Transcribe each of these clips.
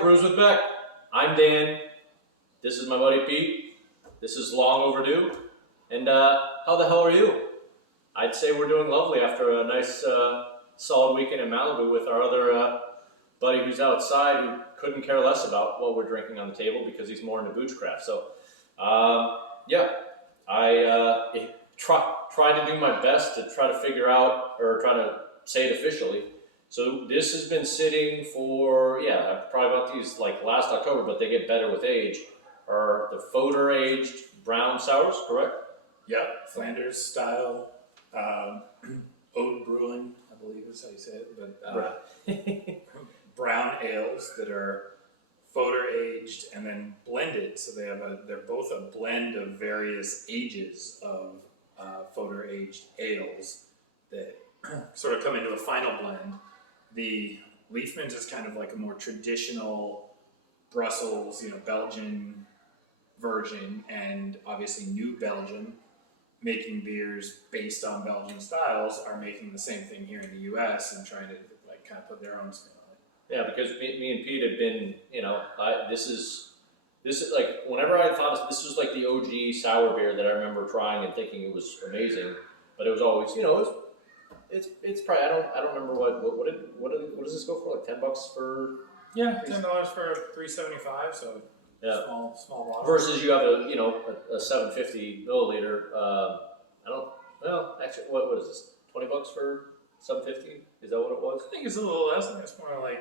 Brews with Beck. I'm Dan. This is my buddy Pete. This is long overdue. And how the hell are you? I'd say we're doing lovely after a nice solid weekend in Malibu with our other buddy who's outside who couldn't care less about what we're drinking on the table because he's more into boochcraft. So, yeah, I tried to do my best to try to figure out or try to say it officially. So this has been sitting for, I probably bought these like last October, but they get better with age, are the Folie aged brown sours, correct? Yeah, Flanders style, oat brewing, I believe is how you say it, but brown ales that are Folie aged and then blended. So they're both a blend of various ages of Folie aged ales that sort of come into a final blend. The Liefmans is kind of like a more traditional Brussels, Belgian version, and obviously New Belgium, making beers based on Belgian styles, are making the same thing here in the U.S. and trying to like kind of put their own spin on it. Yeah, because me and Pete have been, this is like whenever I thought this was like the OG sour beer that I remember trying and thinking it was amazing, but it was always, it's probably I don't remember what does this go for, like $10 for? Yeah, $10 for $3.75, so yeah, small bottle. Versus you have a 750 milliliter. Actually, what is this? $20 for 750? Is that what it was? I think it's a little less. I think it's more like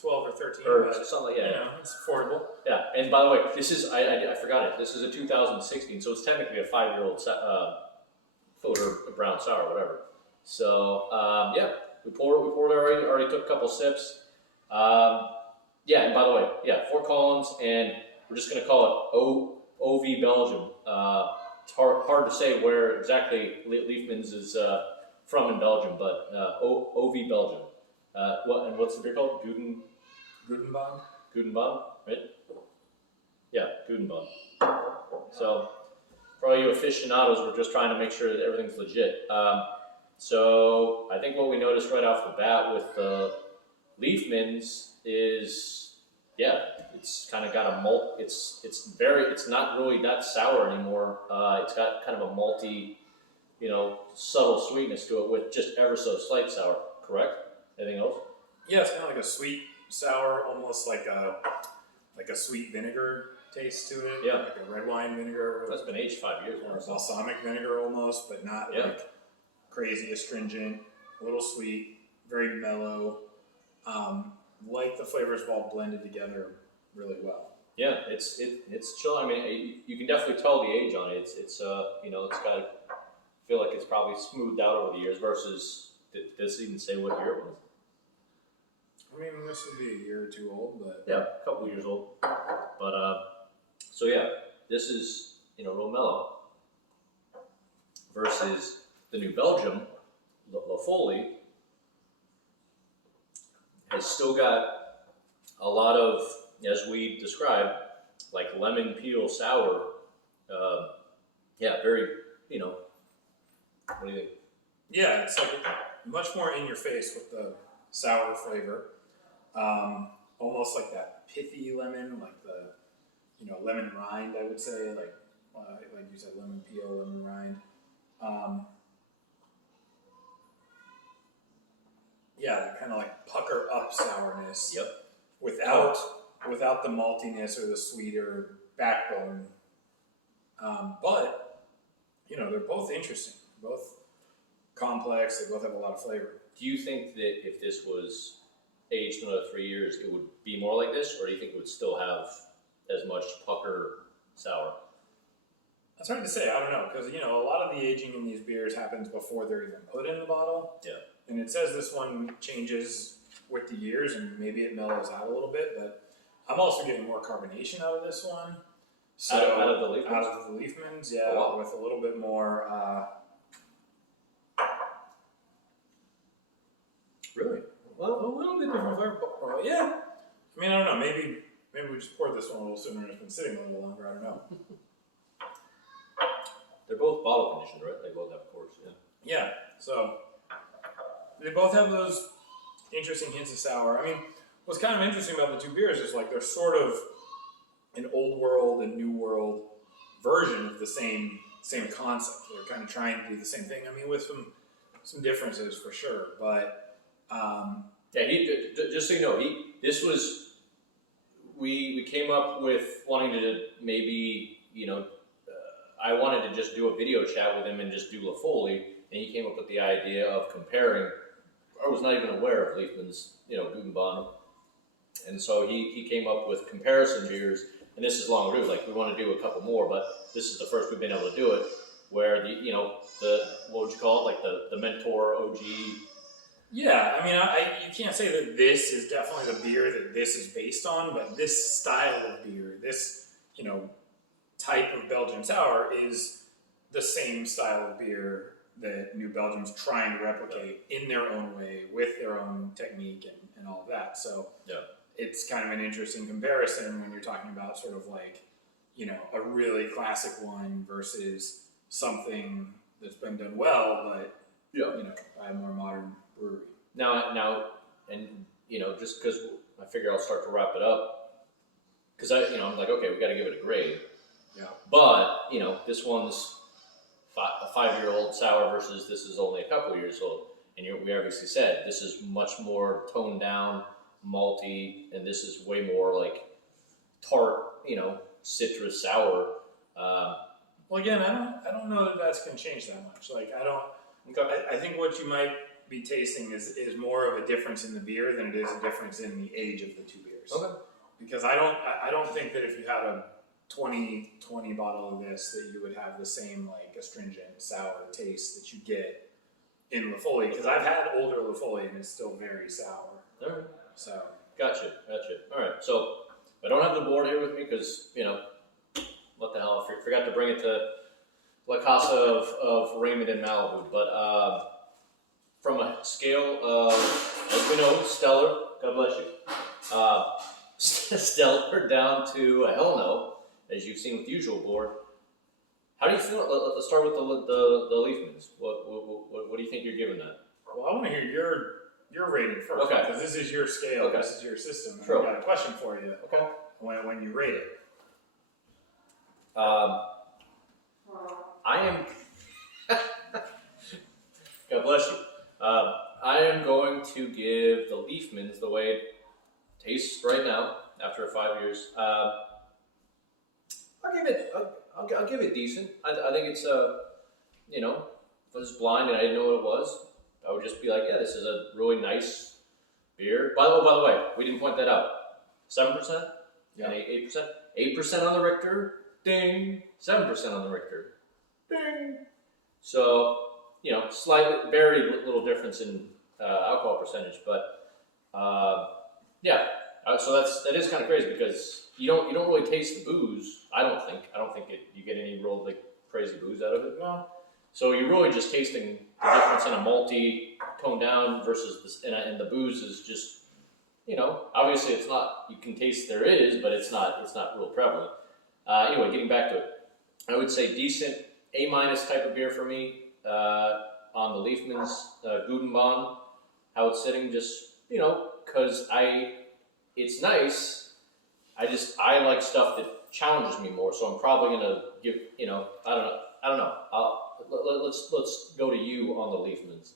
12 or 13. Or something like it's affordable. Yeah, and by the way, this is I forgot it. This is a 2016, so it's technically a 5-year-old Folie brown sour, whatever. So we poured already took a couple sips. And by the way, Fort Collins, and we're just going to call it OV Belgium. It's hard to say where exactly Liefmans is from in Belgium, but OV Belgium. What's the beer called? Goudenband. Goudenband, right? Yeah, Goudenband. So for all you aficionados, we're just trying to make sure that everything's legit. So I think what we noticed right off the bat with the Liefmans is, it's kind of got a malt. It's not really that sour anymore. It's got kind of a malty, subtle sweetness to it with just ever so slight sour. Correct? Anything else? Yeah, it's kind of like a sweet sour, almost like a sweet vinegar taste to it. Yeah, like a red wine vinegar. That's been aged 5 years. Or balsamic vinegar almost, but not like crazy astringent. A little sweet, very mellow. Like the flavors have all blended together really well. Yeah, it's chill. I mean, you can definitely tell the age on it. It's got. I feel like it's probably smoothed out over the years. Versus, does it even say what year it was? I mean, this would be a year or two old, but a couple of years old. But this is real mellow. Versus the New Belgium, La Folie, has still got a lot of, as we described, like lemon peel sour. Very, what do you think? Yeah, it's like much more in your face with the sour flavor. Almost like that pithy lemon, like the, lemon rind, I would say, like you said, lemon peel, lemon rind. That kind of like pucker up sourness. Yep. Without the maltiness or the sweeter backbone. But, they're both interesting, both complex, they both have a lot of flavor. Do you think that if this was aged another 3 years, it would be more like this, or do you think it would still have as much pucker sour? That's hard to say. I don't know, because a lot of the aging in these beers happens before they're even put in the bottle. Yeah. And it says this one changes with the years, and maybe it mellows out a little bit. But I'm also getting more carbonation out of this one. So out of the Liefmans? Out of the Liefmans, with a little bit more. Really? Well, a little bit different flavor. But, yeah. I mean, I don't know. Maybe we just poured this one a little sooner and it's been sitting a little longer. I don't know. They're both bottle conditioned, right? They both have corks, Yeah. So they both have those interesting hints of sour. I mean, What's kind of interesting about the two beers is like they're sort of an old world and new world version of the same concept. They're kind of trying to do the same thing. I mean, with some differences for sure, but yeah. He just so you know, this was we came up with wanting to maybe I wanted to just do a video chat with him and just do La Folie, and he came up with the idea of comparing. I was not even aware of Liefmans, Goudenband, and so he came up with comparison beers. And this is long overdue. Like we want to do a couple more, but this is the first we've been able to do it. Where the what would you call it? Like the mentor OG. Yeah, I mean, you can't say that this is definitely the beer that this is based on, but this style of beer, this type of Belgian sour is the same style of beer that New Belgium's trying to replicate in their own way with their own technique and all of that. So yeah. It's kind of an interesting comparison when you're talking about sort of like, a really classic one versus something that's been done well, but by a more modern brewery. Now, and just because I figure I'll start to wrap it up, because I'm like, okay, we got to give it a grade. Yeah. But this one's a 5-year-old sour versus this is only a couple of years old, and we obviously said this is much more toned down, malty, and this is way more like tart, citrus sour. Well, again, I don't know that that's going to change that much. Like, I think what you might be tasting is more of a difference in the beer than it is a difference in the age of the two beers. Okay. Because I don't think that if you had a 2020 bottle of this that you would have the same like astringent sour taste that you get in La Folie. Because I've had older La Folie and it's still very sour. All right. So. Gotcha. All right. So I don't have the board here with me because what the hell? I forgot to bring it to La Casa of Raymond in Malibu. But from a scale of, as we know, stellar. God bless you. Stellar down to a hell no, as you've seen with the usual board. How do you feel? Let's start with the Liefmans. What do you think you're giving that? Well, I want to hear your rating first. Okay. Because this is your scale. Okay. This is your system. True. I've got a question for you. Okay. When you rate it. I am. God bless you. I am going to give the Liefmans the way it tastes right now after 5 years. I'll give it decent. I think it's if I was blind and I didn't know what it was, I would just be like, yeah, this is a really nice beer. By the way, we didn't point that out. 7%? Yeah. And 8%? 8% on the Richter. Ding. 7% on the Richter. Ding. So, slightly, very little difference in alcohol percentage, but yeah. So that is kind of crazy because you don't really taste the booze. I don't think you get any real like crazy booze out of it. No. So you're really just tasting the difference in a malty toned down versus this, and the booze is just obviously it's not. You can taste there is, but it's not real prevalent. Anyway, getting back to it, I would say decent A- type of beer for me on the Liefmans Goudenband. How it's sitting, just because it's nice. I like stuff that challenges me more, so I'm probably gonna give I don't know. Let's go to you on the Liefmans.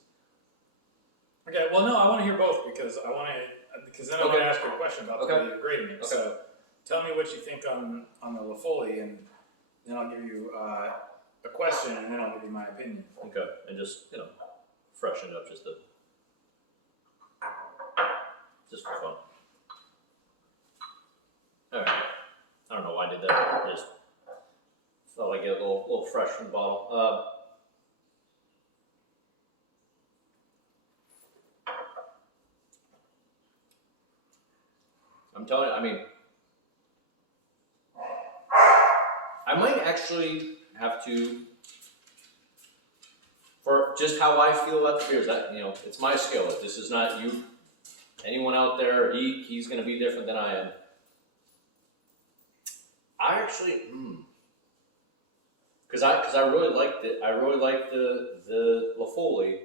Okay. Well, no, I want to hear both because then I'm going to ask you a question about the way you're grading it. Okay. So tell me what you think on the La Folie, and then I'll give you a question, and then I'll give you my opinion. Okay, and just freshen it up just for fun. All right. I don't know why I did that. I just felt like a little fresh from the bottle. I'm telling you, I mean, I might actually have to, for just how I feel about the beers, that it's my scale. This is not you, anyone out there. He's going to be different than I am. I actually, because I really liked it. I really liked the La Folie.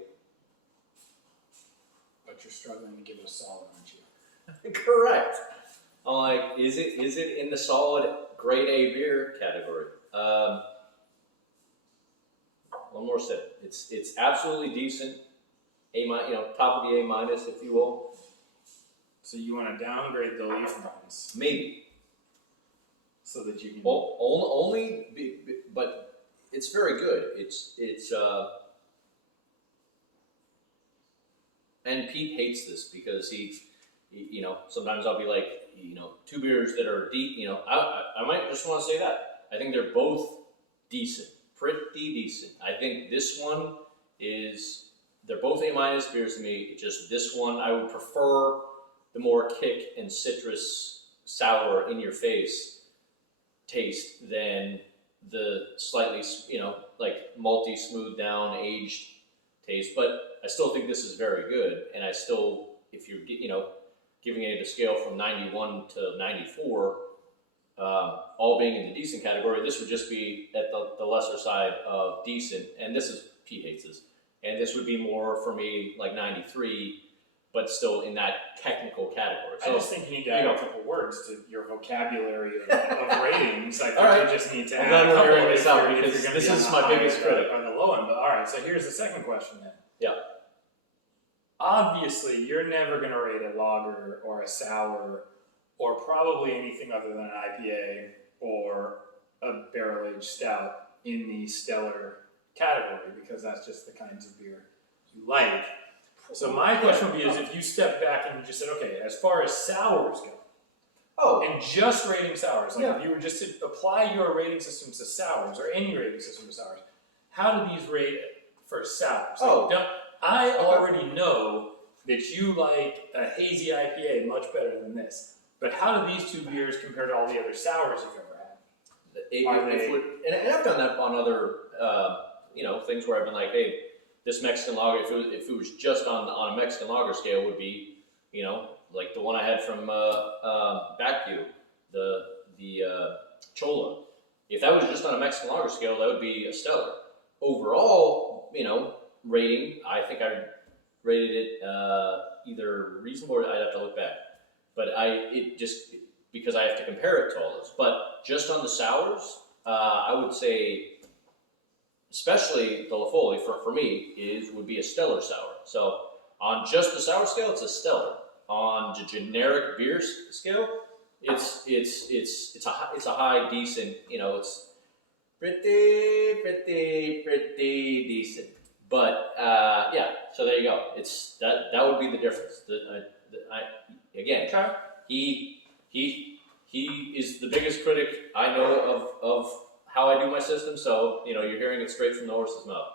But you're struggling to give it a solid, aren't you? Correct. I'm like, is it in the solid grade A beer category? One more sip. It's absolutely decent. Top of the A minus, if you will. So you want to downgrade the Liefmans Maybe. so that you can. But it's very good. And Pete hates this because sometimes I'll be like, 2 beers that are deep, I might just want to say that. I think they're both decent, pretty decent. I think this one they're both A minus beers to me. Just this one, I would prefer the more kick and citrus sour in your face taste than the slightly, like malty, smooth down, aged taste. But I still think this is very good. And I still, if you're, giving it a scale from 91 to 94, all being in the decent category, this would just be at the lesser side of decent. And Pete hates this. And this would be more for me like 93, but still in that technical category. So, I just think you need to add a couple words to your vocabulary of ratings. I think All right. you just need to I'm add glad a we're couple hearing this out if because you're this gonna be is on my the high biggest end critic. or the low end. But all right, so here's the second question then. Yeah. Obviously, you're never going to rate a lager or a sour or probably anything other than an IPA or a barrel-aged stout in the stellar category because that's just the kinds of beer you like. So my question would be is if you step back and you just said, okay, as far as sours go, and just rating sours, if you were just to apply your rating systems to sours or any rating system to sours, how do these rate for sours? I already know that you like a hazy IPA much better than this. But how do these 2 beers compare to all the other sours you've ever had? And I've done that on other, things where I've been like, hey, this Mexican lager, if it was just on a Mexican lager scale, would be, like the one I had from Beck, the Chola. If that was just on a Mexican lager scale, that would be a stellar. Overall, rating, I think I rated it either reasonable or I'd have to look back. But because I have to compare it to all those. But just on the sours, I would say, especially the Folie for me, would be a stellar sour. So on just the sour scale, it's a stellar. On the generic beer scale, it's a high decent. It's pretty decent. But so there you go. It's that would be the difference. He is the biggest critic I know of how I do my system. So you're hearing it straight from the horse's mouth.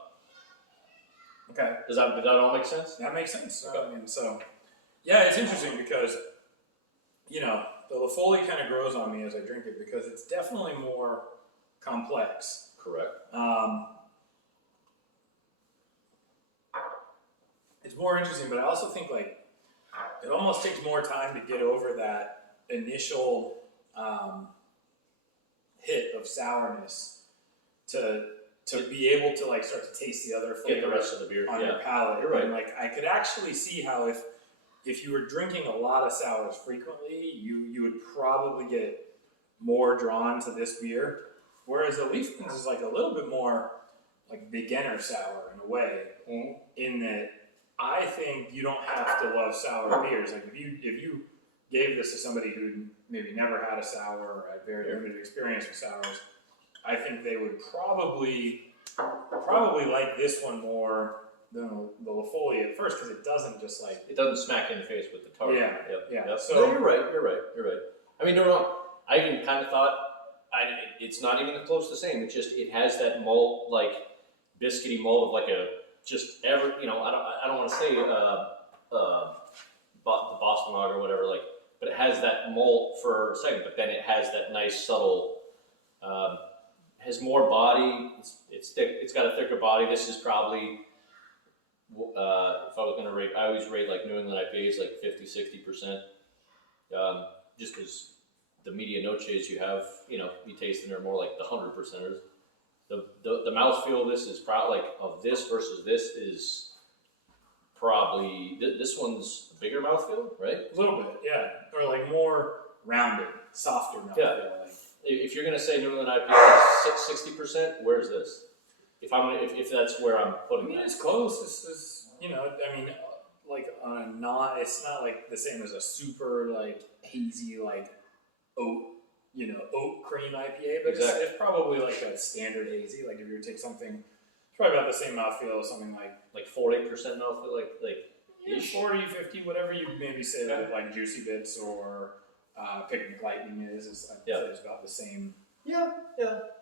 Okay. Does that all make sense? That makes sense. Okay. It's interesting because the Folie kind of grows on me as I drink it because it's definitely more complex. Correct. It's more interesting, but I also think it almost takes more time to get over that initial hit of sourness to be able to start to taste the other flavors Get the rest of the beer on your palate. You're right. And I could actually see how if you were drinking a lot of sours frequently, you would probably get more drawn to this beer. Whereas the Liefmans is a little bit more beginner sour in a way, in that I think you don't have to love sour beers. If you gave this to somebody who maybe never had a sour or had very limited experience with sours, I think they would probably like this one more than the La Folie at first because it doesn't just it doesn't smack you in the face with the tart. Yeah. So no, you're right. I mean, no. I even kind of thought it's not even close to the same. It's just it has that malt biscuity malt of a just I don't want to say the Boston lager or whatever but it has that malt for a second. But then it has that nice subtle. Has more body. It's thick. It's got a thicker body. This is probably. If I was going to rate, I always rate New England IPAs 50-60%. Just because the media noches you have, you taste them are more the 100%ers. The mouthfeel of this is probably of this versus this is probably this one's a bigger mouthfeel, right? A little bit, yeah. Or like more rounded, softer mouthfeel. Yeah. Like. If you're gonna say New England IPA is 60%, where's this? If that's where I'm putting I mean, that. it's close. This is, I mean, like on a not, it's not like the same as a super like hazy like oat, oat cream IPA, but Exactly. it's probably like a standard hazy. Like if you were to take something, it's probably about the same mouthfeel as something like 40% mouthfeel, like yeah, 40, 50, whatever you maybe say Okay. that like Juicy Bits or Picnic Lightning is. I'd say it's about the same. Yeah.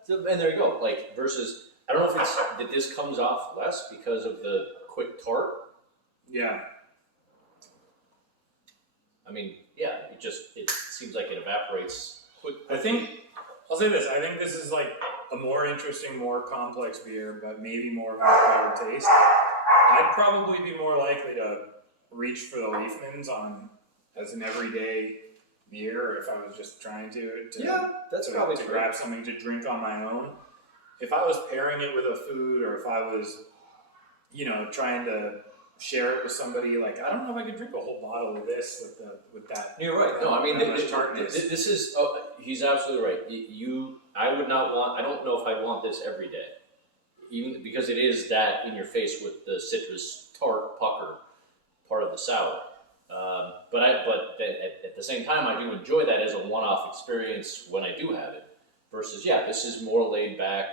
So, and there you go. Like versus, I don't know if it's that this comes off less because of the quick tart. Yeah. I mean, yeah, it seems like it evaporates quickly. I think, I'll say this, I think this is like a more interesting, more complex beer, but maybe more of an acquired taste. I'd probably be more likely to reach for the Liefmans as an everyday beer if I was just trying to probably to true. grab something to drink on my own. If I was pairing it with a food or if I was, trying to share it with somebody, like I don't know if I could drink a whole bottle of this with that. You're right. No, I mean, tartness. this is. Oh, he's absolutely right. I would not want. I don't know if I'd want this every day, even because it is that in your face with the citrus tart pucker part of the sour. But at the same time, I do enjoy that as a one-off experience when I do have it. Versus, this is more laid back.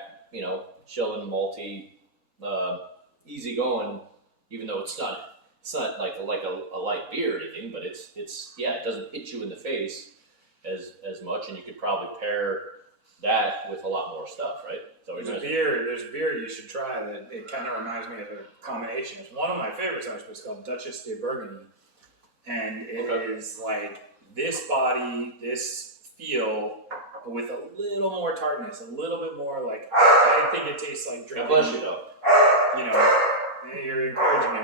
Chilling, malty, easy going. Even though it's not like a light beer or anything, but it doesn't hit you in the face as much, and you could probably pair that with a lot more stuff, right? So There's a beer you should try that it kind of reminds me of a combination. It's one of my favorites actually. It's called Duchess de Burgundy, and it is like this body, this feel, but with a little more tartness, a little bit more like I think it tastes like drinking. God bless you, though. You're encouraging me.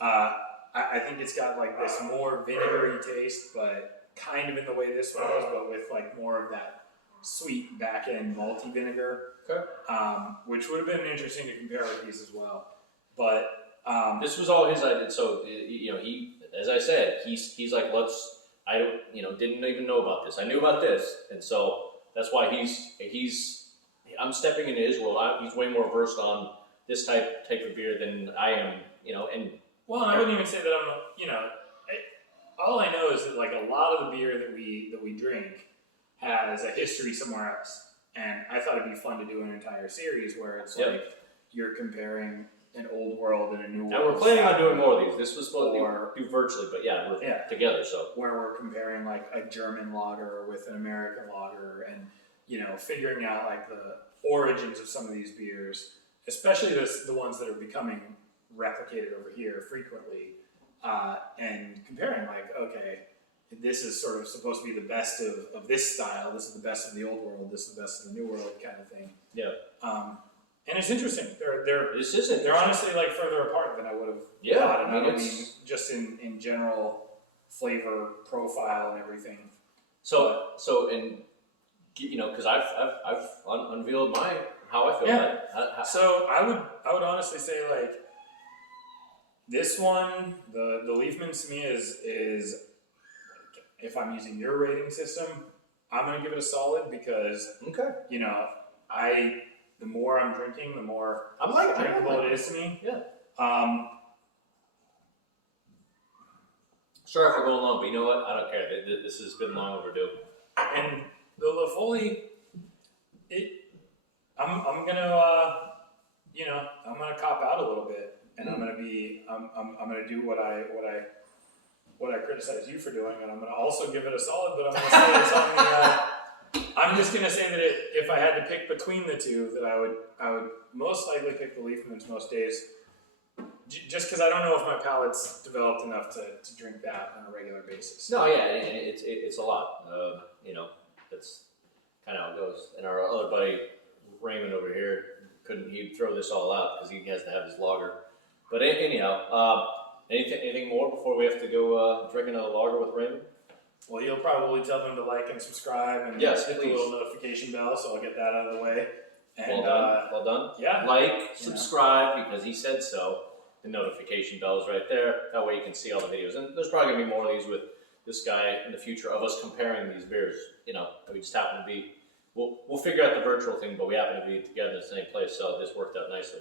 I think it's got like this more vinegary taste, but kind of in the way this one was, but with like more of that sweet back end malty vinegar. Okay. Which would have been interesting to compare with these as well. But this was all his idea. So he, as I said, he's like, I don't, didn't even know about this. I knew about this, and so that's why I'm stepping into his world. He's way more versed on this type of beer than I am, and well, I wouldn't even say that I'm, all I know is that like a lot of the beer that we drink has a history somewhere else, and I thought it'd be fun to do an entire series where it's like you're comparing an old world and a new world. And we're planning on doing more of these. This was supposed to do virtually, but we're together, so where we're comparing like a German lager with an American lager, and figuring out like the origins of some of these beers. Especially the ones that are becoming replicated over here frequently, and comparing like, okay, this is sort of supposed to be the best of this style, this is the best of the old world, this is the best of the new world kind of thing. Yeah. And it's interesting. They're honestly like further apart than I would have thought, and I mean just in general flavor profile and everything. So because I've unveiled how I feel about it. So I would honestly say like this one, the Liefmans to me is if I'm using your rating system, I'm gonna give it a solid because the more I'm drinking, the more drinkable it is to me. Yeah. Sorry for going long, but you know what? I don't care. This has been long overdue. And the Folie, I'm gonna cop out a little bit, and I'm gonna do what I criticize you for doing, and I'm gonna also give it a solid. But I'm gonna say it's on the. I'm just gonna say that if I had to pick between the two, that I would most likely pick the Liefmans most days, just because I don't know if my palate's developed enough to drink that on a regular basis. No, yeah, it's a lot. That's kind of how it goes. And our other buddy Raymond over here he'd throw this all out because he has to have his lager. But anyhow, anything more before we have to go drink another lager with Raymond? Well, you'll probably tell them to like and subscribe and hit the little notification bell, so I'll get that out of the way. And, well done. Yeah. Like, subscribe, because he said so. the notification bells right there. That way you can see all the videos. And there's probably gonna be more of these with this guy in the future of us comparing these beers. You know, we just happen to be. We'll figure out the virtual thing, but we happen to be together in the same place, so this worked out nicely.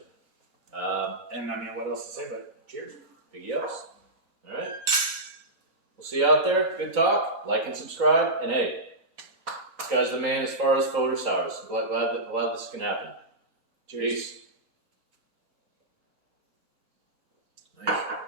And I mean, what else to say but cheers? Big ups. All right. We'll see you out there. Good talk. Like and subscribe. And hey, this guy's the man as far as photo sours. Glad this can happen. Cheers. Peace. Nice.